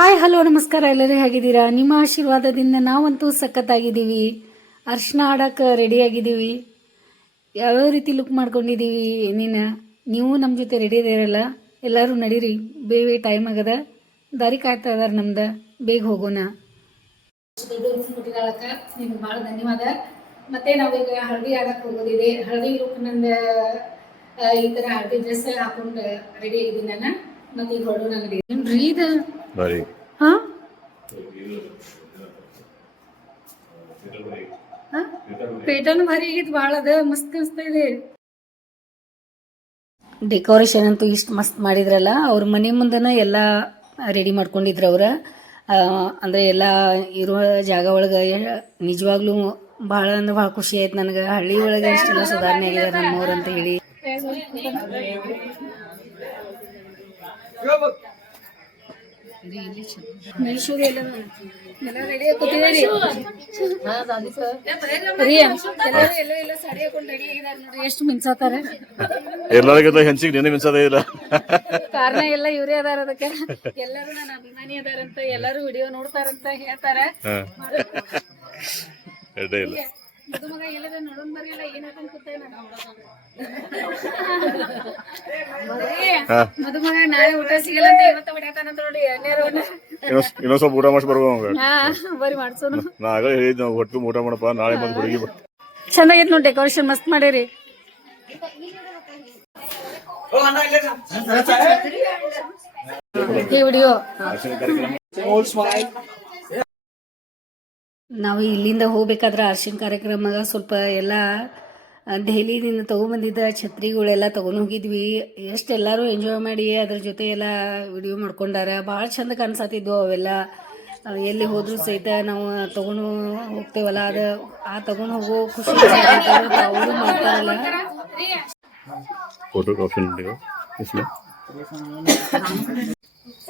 Hi hello ನಮಸ್ಕಾರ ಎಲ್ಲರೂ ಹೇಗಿದ್ದೀರಾ? ನಿಮ್ಮ ಆಶೀರ್ವಾದದಿಂದ ನಾವಂತೂ ಸಖತ್ತಾಗಿದ್ದೀವಿ. ಅರ್ಶಿನ ಆಡಕ್ಕೆ ರೆಡಿ ಆಗಿದ್ದೀವಿ. ಯಾವ್ಯಾವ ರೀತಿ ಲುಕ್ ಮಾಡ್ಕೊಂಡಿದ್ದೀವಿ ಏನೇನು ನೀವು ನಮ್ಮ ಜೊತೆ ರೆಡಿ ಇದ್ದೀರಲ್ಲ ಎಲ್ಲರೂ ನಡೀರಿ. ಬೇಗ ಟೈಮ್ ಆಗದ. ದಾರಿ ಕಾಯ್ತಾ ಇದಾರೆ ನಮ್ದು. ಬೇಗ ಹೋಗೋಣ. ನಿಮ್ಗೆ ಭಾಳ ಧನ್ಯವಾದ. ಮತ್ತೆ ನಾವೀಗ ಹಳದಿ ಆಡಕ್ಕೆ ಹೋಗೋದಿದೆ. ಹಳದಿ ಲುಕ್ ನಂದ ಈ ತರ ಹಳದಿ ಡ್ರೆಸ್ ಹಾಕೊಂಡು ರೆಡಿ ಆಗಿದ್ದೀನಿ ನಾನು. ಮತ್ತೆ ಈಗ ಹೊರಡೋಣ ನಡಿ ಇದು ಭಾರಿ ಆಗಿತ್ತು ಭಾಳ ಅದ ಮಸ್ತ್ ಅನಿಸ್ತಾ ಇದೆ. ಡೆಕೋರೇಷನ್ ಅಂತೂ ಇಷ್ಟು ಮಸ್ತ್ ಮಾಡಿದ್ರಲ್ಲ ಅವ್ರ ಮನೆ ಮುಂದನ ಎಲ್ಲ ರೆಡಿ ಮಾಡ್ಕೊಂಡಿದ್ರು ಅವ್ರ. ಅಂದ್ರೆ ಎಲ್ಲ ಇರುವ ಜಾಗ ಒಳಗೆ ನಿಜವಾಗ್ಲೂ ಭಾಳ ಅಂದ್ರೆ ಭಾಳ ಖುಷಿ ಆಯ್ತು ನನಗೆ. ಹಳ್ಳಿ ಒಳಗೆ ಇಷ್ಟೆಲ್ಲ ಸುಧಾರಣೆ ಆಗಿದೆ ನಮ್ಮವ್ರು ಅಂತ ಹೇಳಿ. ಎಷ್ಟು ಎಲ್ಲರಿಗಿಂತ ಹೆಂಚಿಗೆ ನೀನು ಮಿಂಚದೇ ಇಲ್ಲ. ಕಾರಣ ಎಲ್ಲ ಇವರೇ ಅದಾರ ಅದಕ್ಕೆ. ಎಲ್ಲರೂ ನನ್ನ ಅಭಿಮಾನಿ ಅದಾರಂತ ಎಲ್ಲರೂ ವಿಡಿಯೋ ನೋಡ್ತಾರಂತ ಹೇಳ್ತಾರೆ. ಮದುಮಗ ಎಲ್ಲದ ನೋಡೋನ್ ಬರಲ್ಲ ಏನಾಗಂತ ಇನ್ನೊಂದ್ ಸ್ವಲ್ಪ ಊಟ ಮಾಡಿಸಿ ಬರ್ಬೋದು ಅವಂಗ. ಹಾ ಬರಿ ಮಾಡ್ಸೋನು. ನಾ ಆಗಲೇ ಹೇಳಿದ್ ನಾವು ಒಟ್ಟು ಊಟ ಮಾಡಪ್ಪ ನಾಳೆ ಮತ್ತೆ ಹುಡುಗಿ ಚಂದಾಗೈತ್ ನೋಡಿ ಡೆಕೋರೇಷನ್ ಮಸ್ತ್ ಮಾಡಿರಿ. ನಾವು ಇಲ್ಲಿಂದ ಹೋಗ್ಬೇಕಾದ್ರೆ ಅರ್ಶಿನ್ ಕಾರ್ಯಕ್ರಮ ಸ್ವಲ್ಪ ಎಲ್ಲ ದೆಹಲಿದಿಂದ ತೊಗೊಂಬಂದಿದ್ದ ಛತ್ರಿಗಳೆಲ್ಲ ತಗೊಂಡು ಹೋಗಿದ್ವಿ ಎಷ್ಟು ಎಲ್ಲರೂ ಎಂಜಾಯ್ ಮಾಡಿ ಅದ್ರ ಜೊತೆ ಎಲ್ಲ ವಿಡಿಯೋ ಮಾಡ್ಕೊಂಡಾರ. ಭಾಳ ಚಂದ ಕಾಣಿಸತ್ತಿದ್ವು ಅವೆಲ್ಲ. ಎಲ್ಲಿ ಹೋದ್ರು ಸಹಿತ ನಾವು ತಗೊಂಡು ಹೋಗ್ತೇವಲ್ಲ ಅದು ಆ ತಗೊಂಡು ಹೋಗೋ ಖುಷಿ ಅವರು ಮಾಡ್ತಾರಲ್ಲ.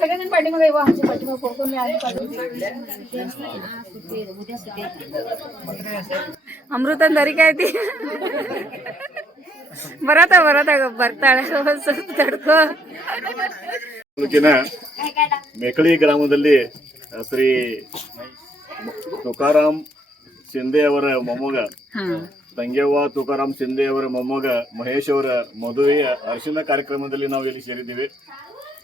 ಕಾಫಿ ನೋಡಿ ಇಸ್ಲೆ सगळ्यांनी पाठीमागे येवा आमच्या पाठीमागे कोकण आधी ಅಮೃತನ್ ದರಿಕೆ ಐತಿ ಬರತ್ತ ಬರತ್ತ ಬರ್ತಾಳೆ ಒಂದ್ ಸ್ವಲ್ಪ ತಡ್ಕೋ ತಾಲೂಕಿನ ಮೆಕಳಿ ಗ್ರಾಮದಲ್ಲಿ ಆ, ಶ್ರೀ ತುಕಾರಾಮ್ ಶಿಂದೆ ಅವರ ಮೊಮ್ಮಗ ಹಾ ತಂಗ್ಯವ್ವ ತುಕಾರಾಮ್ ಶಿಂದೆ ಅವರ ಮೊಮ್ಮಗ ಮಹೇಶ್ ಅವರ ಮದುವೆಯ ಅರಿಶಿನ ಕಾರ್ಯಕ್ರಮದಲ್ಲಿ ನಾವು ಇಲ್ಲಿ ಸೇರಿದ್ದೀವಿ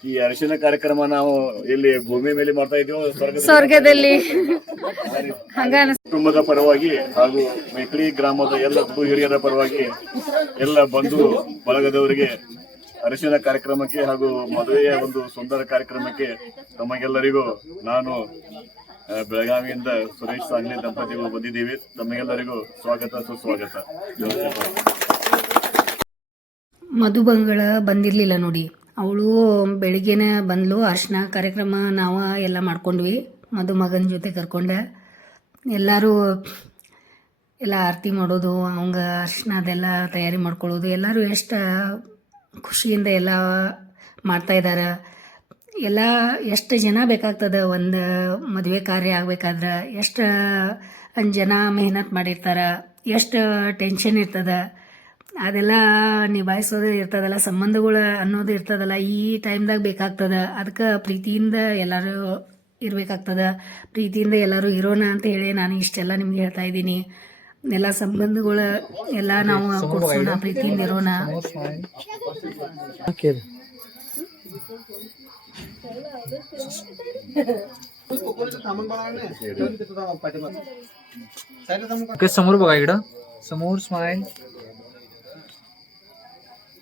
ಈ ಅರಿಶಿನ ಕಾರ್ಯಕ್ರಮ ನಾವು ಇಲ್ಲಿ ಭೂಮಿ ಮೇಲೆ ಮಾಡ್ತಾ ಇದ್ದೀವಿ ಸ್ವರ್ಗದಲ್ಲಿ ಕುಟುಂಬದ ಪರವಾಗಿ ಹಾಗೂ ಮೇಕಳಿ ಗ್ರಾಮದ ಎಲ್ಲ ಗುರು ಹಿರಿಯರ ಪರವಾಗಿ ಎಲ್ಲ ಬಂಧು ಬಳಗದವರಿಗೆ ಅರಿಶಿನ ಕಾರ್ಯಕ್ರಮಕ್ಕೆ ಹಾಗೂ ಮದುವೆಯ ಒಂದು ಸುಂದರ ಕಾರ್ಯಕ್ರಮಕ್ಕೆ ತಮಗೆಲ್ಲರಿಗೂ ನಾನು ಬೆಳಗಾವಿಯಿಂದ ಸುರೇಶ್ ಸಾಂಗ್ಲಿ ದಂಪತಿಗಳು ಬಂದಿದ್ದೀವಿ. ತಮಗೆಲ್ಲರಿಗೂ ಸ್ವಾಗತ ಸುಸ್ವಾಗತ. ಮಧುಬಂಗಳ ಬಂದಿರಲಿಲ್ಲ ನೋಡಿ. ಅವಳು ಬೆಳಿಗ್ಗೆನೇ ಬಂದ್ಲು, ಅರ್ಶಿನ ಕಾರ್ಯಕ್ರಮ ನಾವು ಎಲ್ಲ ಮಾಡ್ಕೊಂಡ್ವಿ ಮಧುಮಗನ ಜೊತೆ ಕರ್ಕೊಂಡೆ. ಎಲ್ಲರೂ ಎಲ್ಲ ಆರತಿ ಮಾಡೋದು, ಅವಂಗ ಅರ್ಶನ ಅದೆಲ್ಲ ತಯಾರಿ ಮಾಡ್ಕೊಳ್ಳೋದು, ಎಲ್ಲರೂ ಎಷ್ಟು ಖುಷಿಯಿಂದ ಎಲ್ಲ ಮಾಡ್ತಾ ಇದ್ದಾರೆ ಎಲ್ಲ ಎಷ್ಟು ಜನ ಬೇಕಾಗ್ತದೆ ಒಂದು ಮದುವೆ ಕಾರ್ಯ ಆಗಬೇಕಾದ್ರೆ, ಎಷ್ಟು ಜನ ಮೆಹನತ್ ಮಾಡಿರ್ತಾರೆ, ಎಷ್ಟು ಟೆನ್ಷನ್ ಇರ್ತದೆ. ಅದೆಲ್ಲ ನಿಭಾಯಿಸೋದು ಇರ್ತದಲ್ಲ ಸಂಬಂಧಗಳು ಅನ್ನೋದು ಇರ್ತದಲ್ಲ ಈ ಟೈಮ್ದಾಗ ಬೇಕಾಗ್ತದ ಅದಕ್ಕೆ ಪ್ರೀತಿಯಿಂದ ಎಲ್ಲರೂ ಇರಬೇಕಾಗ್ತದ ಪ್ರೀತಿಯಿಂದ ಎಲ್ಲರೂ ಇರೋಣ ಅಂತ ಹೇಳಿ ನಾನು ಇಷ್ಟೆಲ್ಲ ನಿಮ್ಗೆ ಹೇಳ್ತಾ ಇದ್ದೀನಿ ಎಲ್ಲ ಸಂಬಂಧಗಳು ಎಲ್ಲ ನಾವು ಕೊಡ್ಸೋಣ ಪ್ರೀತಿಯಿಂದ ಇರೋಣ ओके समोर बघा इकडं समोर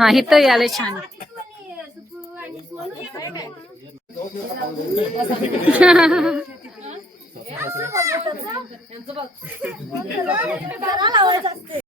हा इथं यायला छान.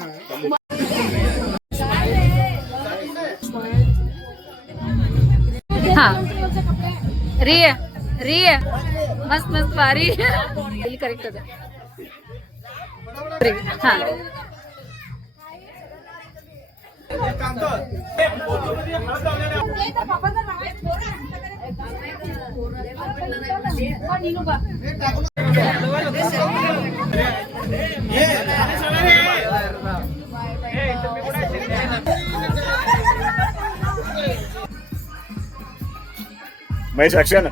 रिया रिया मस्त मस्त भारी करेक्ट होता हा महेश ऍक्शन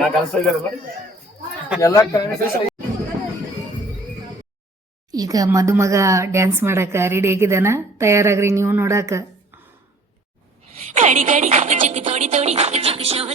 ನಾ ಕಲಿಸ್ತಾ ಇದ್ದಾರಲ್ಲ ಎಲ್ಲ ಕಾಣಿಸ್ತೈತೆ. ಈಗ ಮದುಮಗ ಡ್ಯಾನ್ಸ್ ಮಾಡಾಕ ರೆಡಿ ಆಗಿದಾನ ತಯಾರಾಗ್ರಿ ನೀವು ನೋಡಾಕ घड़ी घड़ी हुक चुक थोड़ी थोड़ी हुक चुक शोर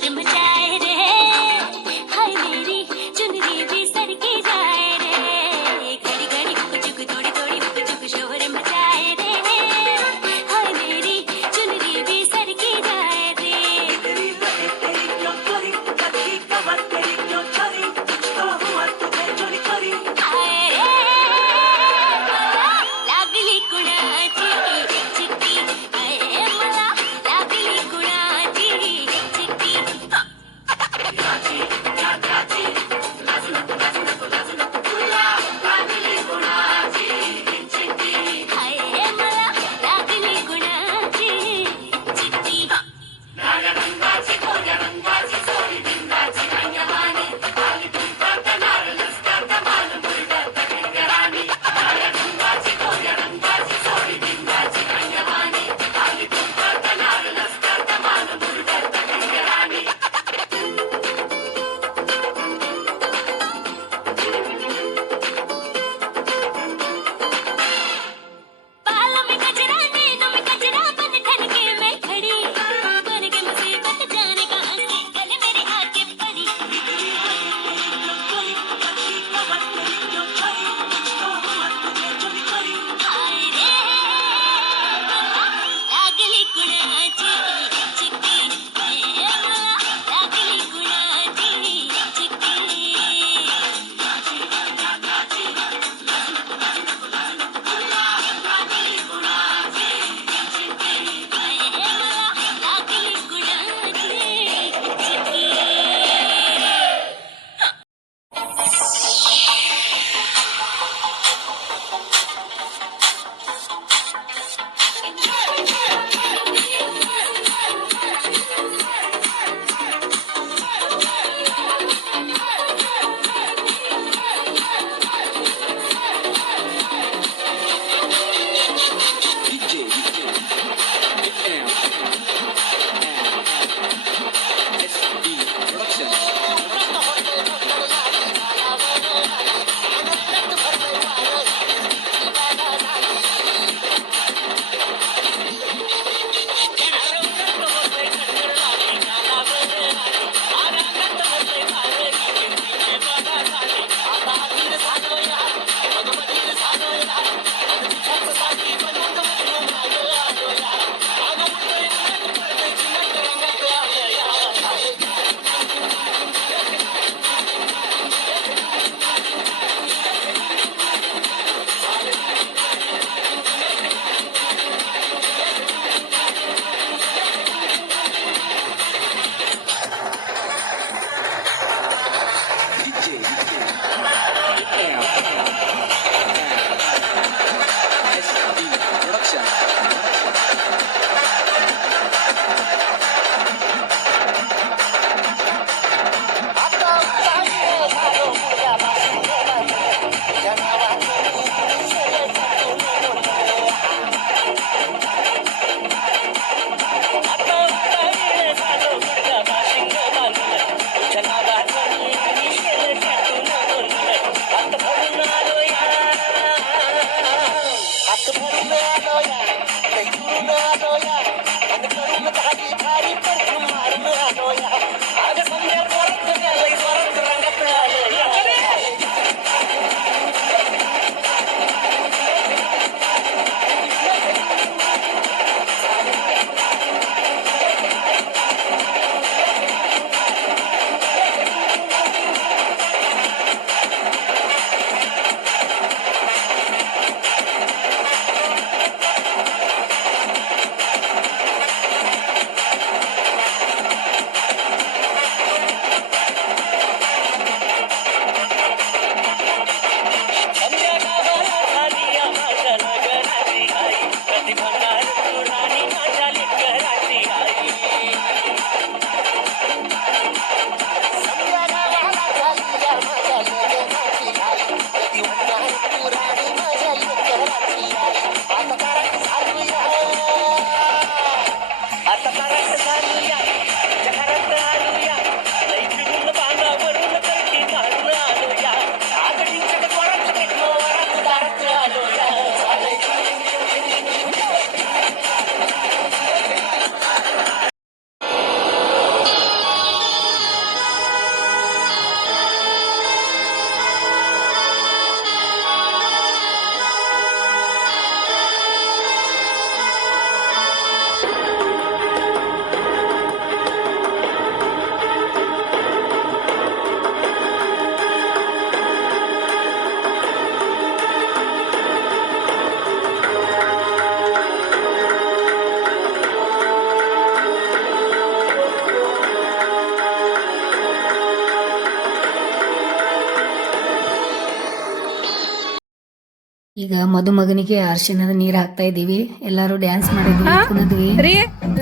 ಈಗ ಮದುಮಗನಿಗೆ ಅರಿಶಿಣದ ನೀರ್ ಹಾಕ್ತಾ ಇದೀವಿ ಎಲ್ಲಾರು ಡ್ಯಾನ್ಸ್ ಮಾಡಿದ್ವಿ ಕುಣಿದ್ವಿ. ರೀ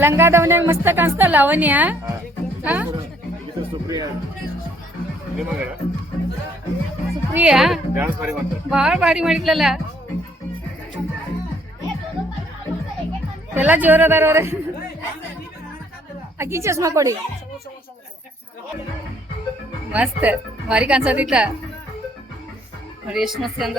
ಲಂಗಾದವನ್ಯಾಗ ಮಸ್ತ ಕಾಣಿಸ್ತಾ ಲಾವಣ್ಯ ಹಾ? ಇದು ಸುಪ್ರಿಯ? ಬಾಳ ಬಾರಿ ಮಾಡಿದ್ಲಲ್ಲ? ಎಲ್ಲ ಜೋರ್ ಅದಾರ ಅವ್ರ. ಅಕ್ಕಿ ಚಸ್ಮಾ ಕೊಡಿ. ಮಸ್ತ್ ಭಾರಿ ಕಾಣಿಸೋದಿತ್ತ. ನೋಡಿ ಎಷ್ಟು ಮಸ್ತ್ ಅಂದ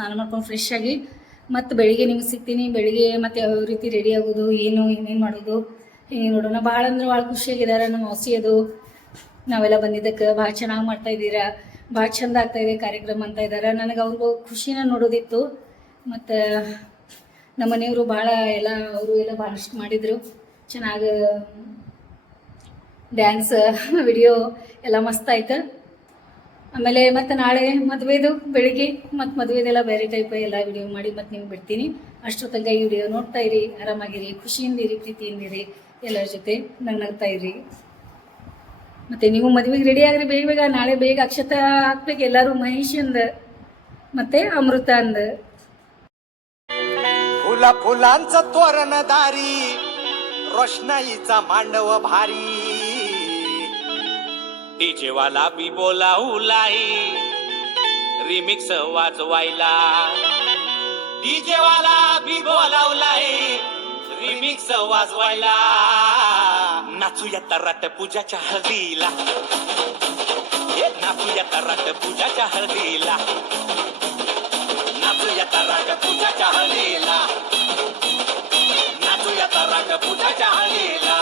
ಸ್ನಾನ ಮಾಡ್ಕೊಂಡು ಫ್ರೆಶ್ ಆಗಿ ಮತ್ತೆ ಬೆಳಿಗ್ಗೆ ನಿಮ್ಗೆ ಸಿಗ್ತೀನಿ. ಬೆಳಿಗ್ಗೆ ಮತ್ತೆ ಯಾವ ರೀತಿ ರೆಡಿ ಆಗೋದು, ಏನು ಏನೇನು ಮಾಡೋದು? ಹೀಗೆ ನೋಡೋಣ. ಭಾಳ ಅಂದ್ರೆ ಭಾಳ ಖುಷಿಯಾಗಿದ್ದಾರೆ ನಮ್ಮ ಅದು. ನಾವೆಲ್ಲ ಬಂದಿದ್ದಕ್ಕೆ ಭಾಳ ಚೆನ್ನಾಗಿ ಮಾಡ್ತಾ ಇದ್ದೀರಾ? ಭಾಳ ಚಂದ ಆಗ್ತಾ ಇದೆ ಕಾರ್ಯಕ್ರಮ ಅಂತ ಇದ್ದಾರೆ ನನಗೆ ಅವ್ರಿಗೂ ಖುಷಿನ ನೋಡೋದಿತ್ತು. ಮತ್ತು, ನಮ್ಮ ಮನೆಯವರು ಭಾಳ ಎಲ್ಲ, ಅವರು ಎಲ್ಲ ಭಾಳಷ್ಟು ಮಾಡಿದರು. ಚೆನ್ನಾಗಿ ಡ್ಯಾನ್ಸ್ ವಿಡಿಯೋ ಎಲ್ಲ ಮಸ್ತ್ ಆಯ್ತು. ಆಮೇಲೆ ಮತ್ತೆ ನಾಳೆ ಮದುವೆದು ಬೆಳಿಗ್ಗೆ ಮತ್ತೆ ಮದುವೆದೆಲ್ಲ ಬೇರೆ ಟೈಪ್ ಎಲ್ಲ ವಿಡಿಯೋ ಮಾಡಿ ಮತ್ತೆ ನಿಮ್ಗೆ ಬಿಡ್ತೀನಿ ಅಷ್ಟರ ತನಕ ಈ ವಿಡಿಯೋ ನೋಡ್ತಾ ಇರಿ ಆರಾಮಾಗಿರಿ ಖುಷಿಯಿಂದ ಇರಿ ಪ್ರೀತಿಯಿಂದಿರಿ ಎಲ್ಲರ ಜೊತೆ ನಗ್ನಗ್ತಾ ಇರಿ ಮತ್ತೆ ನೀವು ಮದುವೆಗೆ ರೆಡಿ ಆಗ್ರಿ ಬೇಗ ಬೇಗ ನಾಳೆ ಬೇಗ ಅಕ್ಷತ ಹಾಕ್ಬೇಕು ಎಲ್ಲರೂ ಮಹೇಶ್ ಅಂದ ಮತ್ತೆ ಅಮೃತ ಅಂದ फुला फुलांचं तोरण दारी रोषणाईचा मांडव भारी डीजेवाला बी बोलावलाई रिमिक्स वाजवायला. डीजेवाला बी बोलावलाई रिमिक्स वाजवायला. नाचूया तराट पूजाच्या हळदीला. नाचूया तराट पूजाच्या हळदीला. नाचूया तराट पूजाच्या हळदीला. नाचूया तराट पूजाच्या हळदीला.